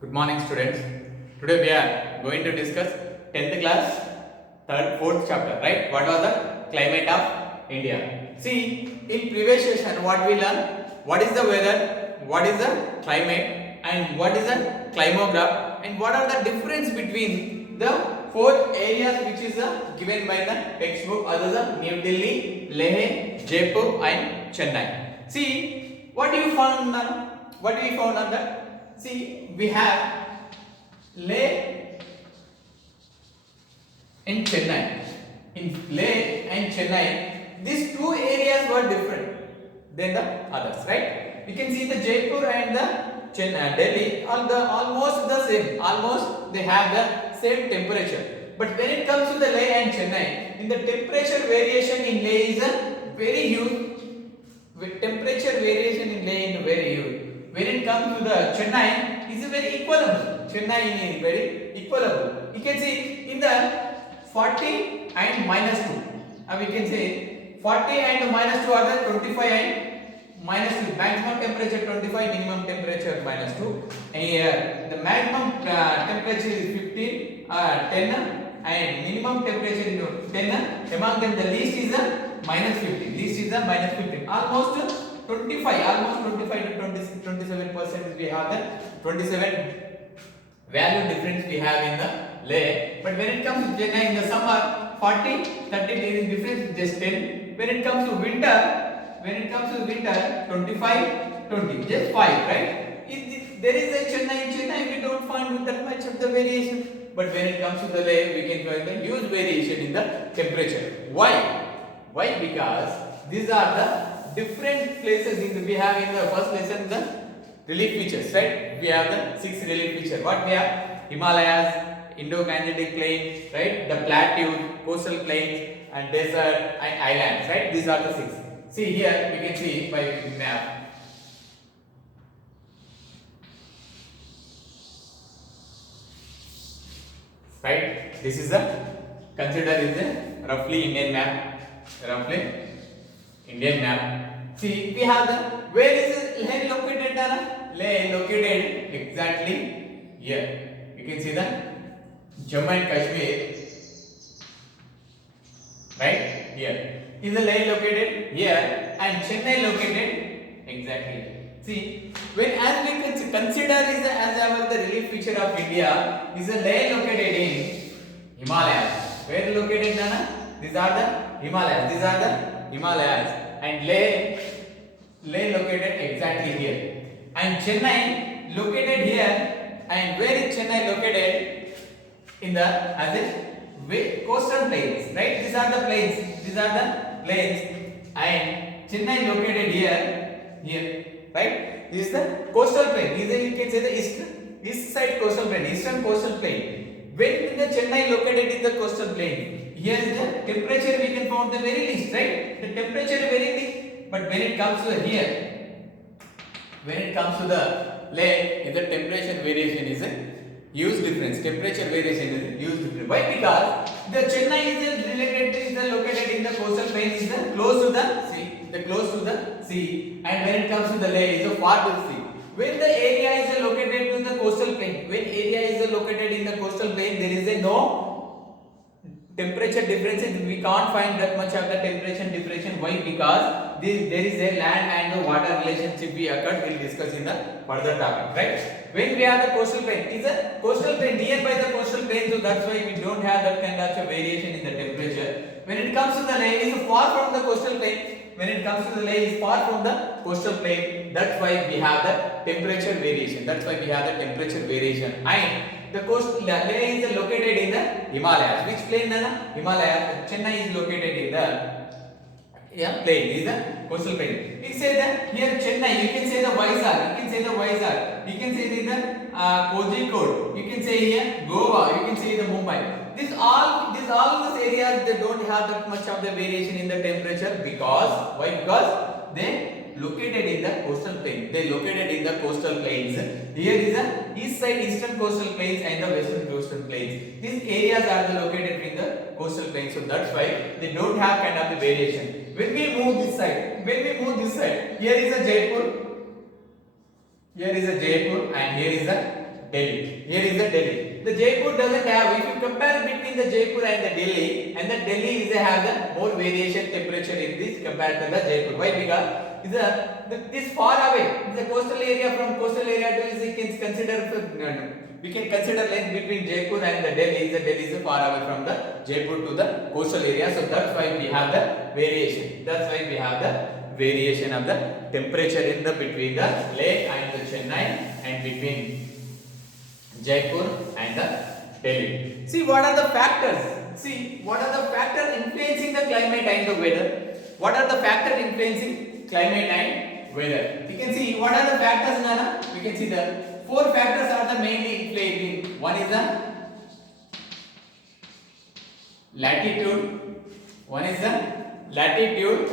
Good morning, students. Today we are going to discuss 10th class, 4th chapter, right? What was the climate of India? See, in previous session, what we learned? What is the weather? What is the climate? And what is the climograph? And what are the difference between the four areas which is given by the textbook, other than New Delhi, Leh, Jaipur, and Chennai? See, what do you found? What do we found on that? See, we have Leh and Chennai. In Leh and Chennai, these two areas were different than the others, right? You can see the Jaipur and the Chennai, Delhi are almost the same. Almost they have the same temperature. But when it comes to the Leh and Chennai, in the temperature variation in Leh is a very huge. With temperature variation in Leh is very huge. When it comes to the Chennai, is very equal. Chennai is very equal. You can see in the 40 and minus 2. We can say 40 and minus 2 are the 25 and minus 2. Maximum temperature 25, minimum temperature minus 2. And here the maximum temperature is 15, 10 and minimum temperature is 10. Among them the least is minus 15. Least is minus 15. Almost 25, almost 25 to 27% we have the 27 value difference we have in the Leh. But when it comes to Chennai in the summer, 40, 30 degrees difference just 10. When it comes to winter, 25, 20, just 5, right? There is a Chennai, we don't find that much of the variation. But when it comes to the Leh, we can find the huge variation in the temperature. Why? Why? Because these are the different places we have in the first lesson the relief features, right? We have the 6 relief features. What we have? Himalayas, Indo-Gangetic Plain, right? The plateaus, coastal plains, and desert and islands, right? These are the 6. See here, we can see by map. Right? This is consider is a roughly Indian map. Roughly Indian map. See, we have the where is Leh located? Leh located exactly here. You can see the Jammu and Kashmir, right here. Is the Leh located here and Chennai located exactly here. See, when as we consider is as our the relief feature of India is the Leh located in Himalayas. Where located, Nana? These are the Himalayas. These are the Himalayas. And Leh located exactly here, and Chennai located here. And where is Chennai located? In the as a coastal plains, right? These are the plains. These are the plains, and Chennai located here, right? This is the coastal plain. You can say the east side coastal plain, eastern coastal plain. When in the Chennai located in the coastal plain, here is the temperature we can find the very least, right? The temperature very least. But when it comes to here, when it comes to the Leh, the temperature variation is a huge difference. Temperature variation is a huge difference. Why? Because the Chennai is located in the coastal plain, is close to the sea. Close to the sea. And when it comes to the Leh, is far to the sea. When the area is located in the coastal plain, when area is located in the coastal plain, there is a no temperature differences. We can't find that much of the temperature difference. Why? Because there is a land and the water relationship we occurred. We'll discuss in the further topic, right? When we have the coastal plain, is a coastal plain nearby the coastal plain, so that's why we don't have that kind of variation in the temperature. When it comes to the Leh, is far from the coastal plain. When it comes to the Leh, is far from the coastal plain. That's why we have the temperature variation. That's why we have the temperature variation. And the coast Leh is located in the Himalayas. Which plain? Himalaya. Chennai is located in the plain. Is the coastal plain. We say that here Chennai. You can say the Vizag. You can say the Kozhikode. You can say here Goa. You can say the Mumbai. All these areas they don't have that much of the variation in the temperature. Because why? Because they located in the coastal plain. They located in the coastal plains. Here is the east side eastern coastal plains and the western coastal plains. These areas are located in the coastal plains. So that's why they don't have kind of the variation. When we move this side, here is a Jaipur, and here is the Delhi. Here is the Delhi. The Jaipur doesn't have. If you compare between the Jaipur and the Delhi, and the Delhi is have the more variation temperature in this compared to the Jaipur. Why? Because is this far away. The coastal area from coastal area to is we can consider. We can consider length between Jaipur and the Delhi. The Delhi is far away from the Jaipur to the coastal area. So that's why we have the variation. That's why we have the variation of the temperature in the between the Leh and the Chennai and between Jaipur and the Delhi. See what are the factors? See what are the factors influencing the climate and the weather? What are the factors influencing climate and weather? You can see what are the factors, Nana? We can see the four factors are the mainly playing. One is the latitude. One is the latitude,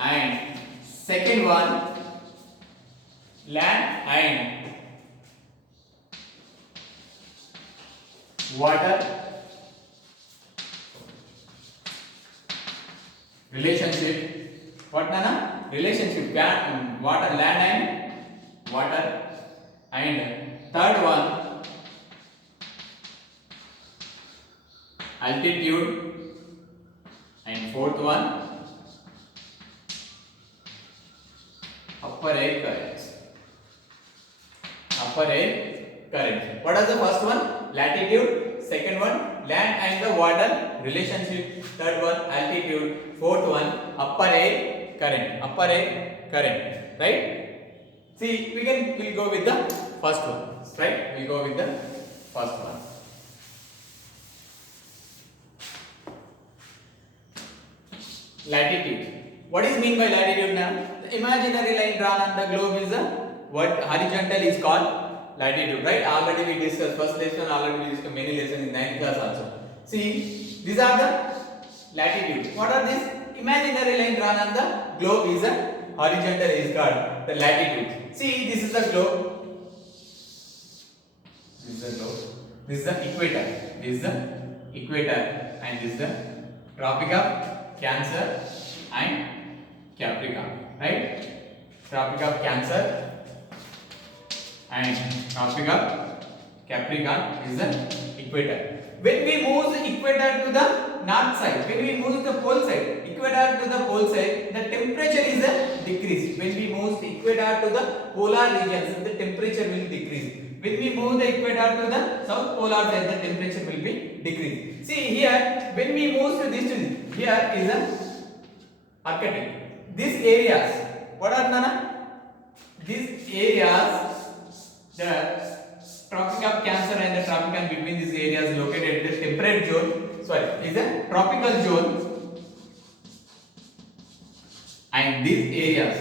and second one land and water relationship. What, Nana? Relationship. Water, land and water. And third one altitude, and fourth one upper air current. Upper air current. What is the first one? Latitude. Second one land and the water relationship. Third one altitude. Fourth one upper air current. Upper air current. Right? See, we'll go with the first one. Right? We'll go with the first one. Latitude. What is mean by latitude now? The imaginary line drawn on the globe is what horizontal is called latitude, right? Already we discussed first lesson, already we discussed many lessons in 9th class also. See, these are the latitude. What are these? Imaginary line drawn on the globe is a horizontal is called the latitude. See, this is the globe. This is the globe. This is the equator. This is the equator, and this is the Tropic of Cancer and Capricorn, right? Tropic of Cancer and Tropic of Capricorn is the equator. When we move the equator to the north side, when we move the pole side, equator to the pole side, the temperature is decreased. When we move the equator to the polar regions, the temperature will decrease. When we move the equator to the south polar side, the temperature will be decreased. See here, when we move to this, here is the Arctic. These areas, what are, Nana? These areas, the Tropic of Cancer and the tropical between these areas located in the temperate zone, sorry, is a tropical zone, and these areas,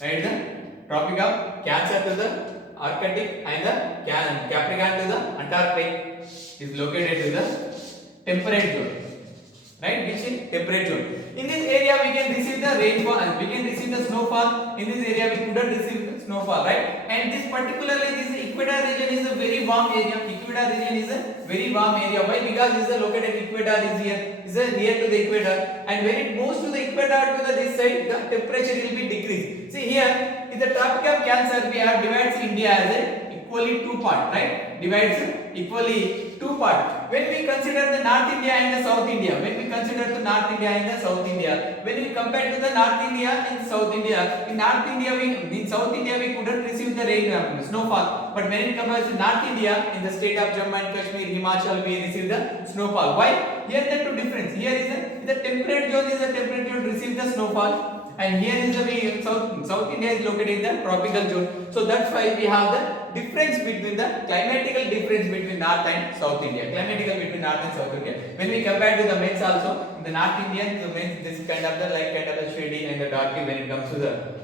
right, the Tropic of Cancer to the Arctic and the Capricorn to the Antarctic is located in the temperate zone, right, which is temperate zone. In this area we can receive the rainfall and we can receive the snowfall. In this area we couldn't receive the snowfall, right? And this particularly this equator region is a very warm area. Equator region is a very warm area. Why? Because this is located equator is here. Is near to the equator, and when it moves to the equator to the this side, the temperature will be decreased. See here, in the Tropic of Cancer, we have divides India as a equally two part, right? Divides equally two part. When we consider the North India and the South India, when we consider the North India and the South India, when we compare to the North India and South India, in North India in South India we couldn't receive the rain, snowfall, but when it comes to North India, in the state of Jammu and Kashmir, Himachal, we receive the snowfall. Why? Here the two difference. Here is the temperate zone is the temperate zone receive the snowfall, and here is the South India is located in the tropical zone. So that's why we have the difference between the climatical difference between North and South India. Climatical between North and South India. When we compare to the men's also, in the North Indian, the men's this kind of the light kind of the shady and the dark when it comes to the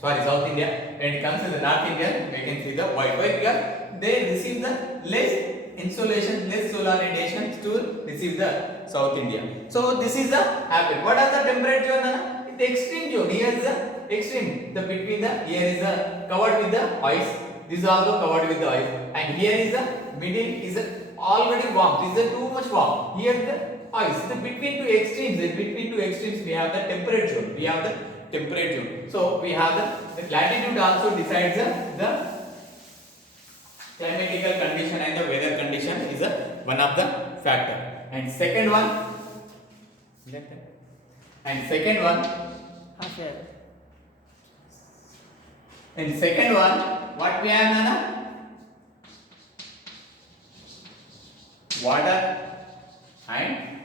South India. When it comes to the North India, we can see the white. Why? Because they receive the less insolation, less solar radiation to receive the South India. So this is the habit. What are the temperature? The extreme zone. Here is the extreme. The between the here is the covered with the ice. This is also covered with the ice. And here is the middle is already warm. This is too much warm. Here the ice. The between two extremes. We have the temperate zone. We have the temperate zone. So we have the latitude also decides the climatical condition and the weather condition is one of the factor. And second one, हाँ sir. what we have, Nana? Water and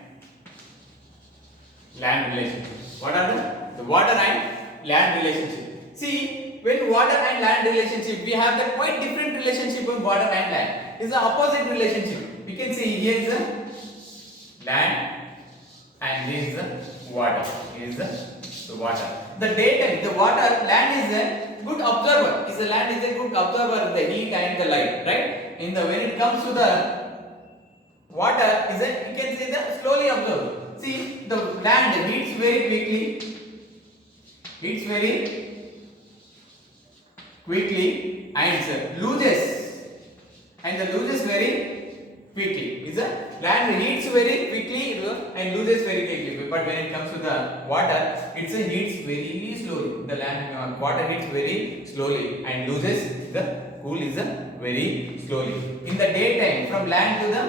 land relationship. What are the water and land relationship? See, when water and land relationship, we have the quite different relationship with water and land. It's the opposite relationship. We can see here is the land and here is the water. Here is the water. The daytime, the water, land is a good observer. The land is a good observer of the heat and the light, right? When it comes to the water, you can say the slowly observer. See, the land heats very quickly, and loses very quickly. Is the land heats very quickly and loses very quickly. But when it comes to the water, it heats very slowly. The land water heats very slowly and loses the cool is very slowly. In the daytime, from land to the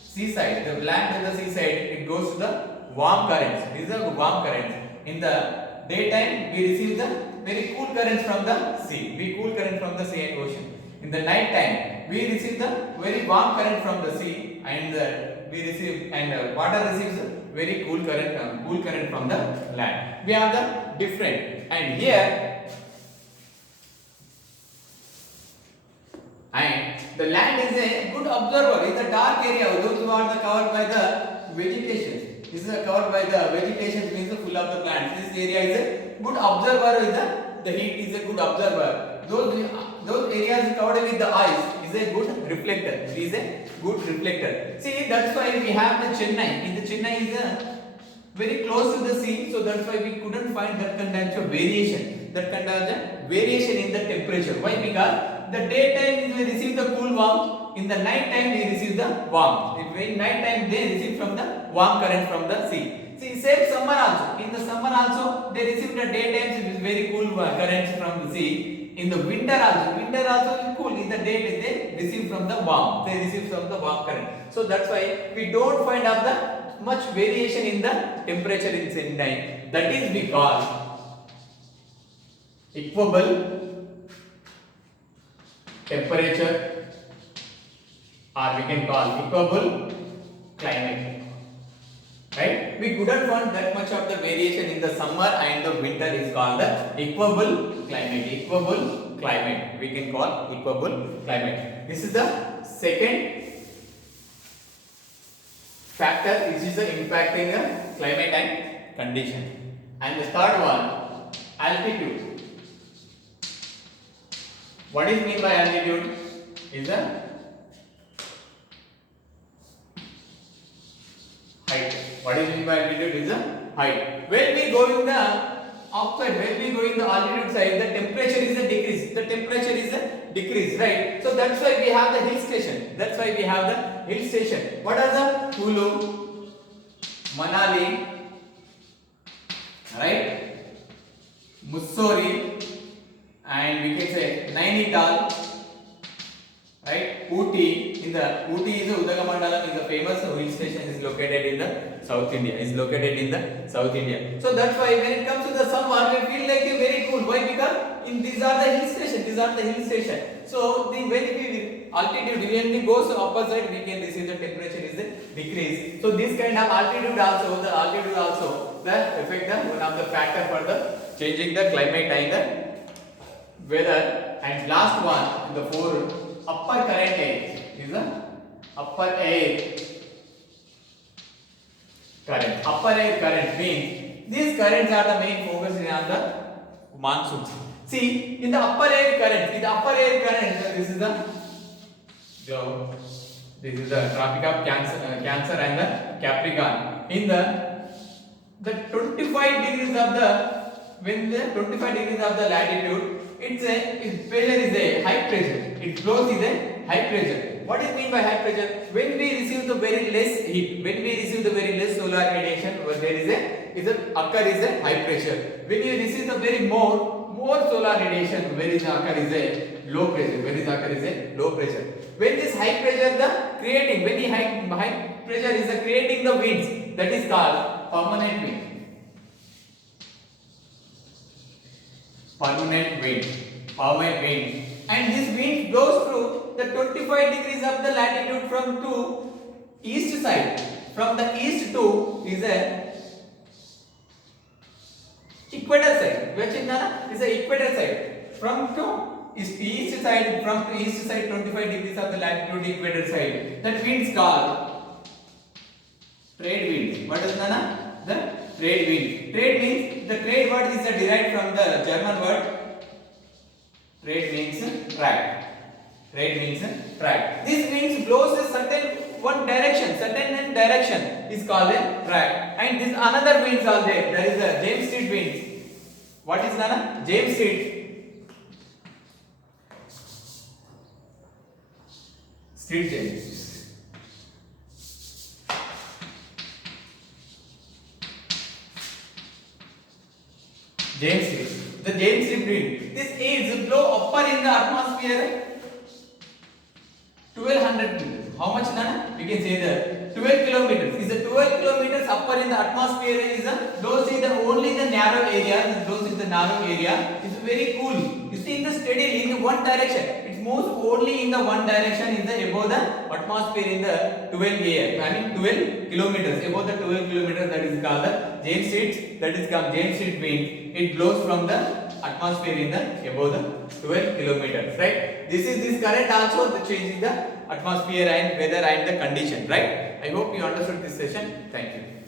seaside, it goes to the warm currents. These are warm currents. In the daytime, we receive the very cool currents from the sea. And ocean. In the night time, we receive the very warm current from the sea, and water receives a very cool current from the land. We have the different, and here, and the land is a good observer. It's a dark area. Those who are covered by the vegetation. This is covered by the vegetation, means full of the plants. This area is a good observer. The heat is a good observer. Those areas covered with the ice is a good reflector. See, that's why we have the Chennai. The Chennai is very close to the sea, so that's why we couldn't find that kind of variation. In the temperature. Why? Because the daytime we receive the cool warmth. In the night time we receive the warmth. In night time they receive from the warm current from the sea. See, same summer also. In the summer also they receive the daytime very cool currents from the sea. In the winter also is cool. In the day they receive from the warm. Current. So that's why we don't find out the much variation in the temperature in Chennai. That is we call equable temperature, or we can call equable climate. Right? We couldn't find that much of the variation in the summer and the winter is called the equable climate. We can call equable climate. This is the second factor which is impacting the climate and condition. And the third one, altitude. What is mean by altitude? Is the height. What is mean by altitude? Is the height. When we go in the altitude side, the temperature is a decrease. Right? So that's why we have the hill station. What are the Kulu, Manali, right? Mussoorie, and we can say Nainital, right? Ooty. Ooty is Udagamandalam is the famous hill station is located in the South India. So that's why when it comes to the summer, we feel like a very cool. Why? Because these are the hill station. So when we altitude when goes opposite, we can receive the temperature is decrease. So this kind of altitude also, the effect one of the factor for the changing the climate and the weather. And last one, the four upper current age is the upper air current. Upper air current means these currents are the main focus on the monsoons. See, in the upper air current, this is the Tropic of Cancer and the Capricorn. In the 25 degrees of the latitude, its pressure is a high pressure. Its flows is a high pressure. What is mean by high pressure? When we receive the very less heat, when we receive the very less solar radiation, there is a high pressure. When you receive the very more more solar radiation, where is occur is a low pressure. Where is occur is a low pressure. When this high pressure the creating, when the high pressure is the creating the winds, that is called permanent wind. Permanent wind. Permanent wind. And this wind blows through the 25 degrees of the latitude from to east side. From the east to is a equator side. Which is the equator side. From to east side, from to east side 25 degrees of the latitude equator side. That wind is called trade wind. What is Nana? The trade wind. Trade means the trade word is derived from the German word. Trade means track. Trade means track. This means blows a certain one direction, certain direction is called a track. And this another winds are there. There is a James Street winds. What is Nana? James Street. Street James. James Street. The James Street wind. This is blow upper in the atmosphere 1200 meters. How much Nana? We can say that 12 kilometers. Is the 12 kilometers upper in the atmosphere is blows in the only the narrow area. Blows in the narrow area. It's very cool. You see in the steadily in one direction. It moves only in the one direction in the above the atmosphere in the 12 air. I mean 12 kilometers. Above the 12 kilometers, that is called the James Street. That is called James Street wind. It blows from the atmosphere in the above the 12 kilometers. Right. This current also changes the atmosphere and weather and the condition. Right. I hope you understood this session. Thank you.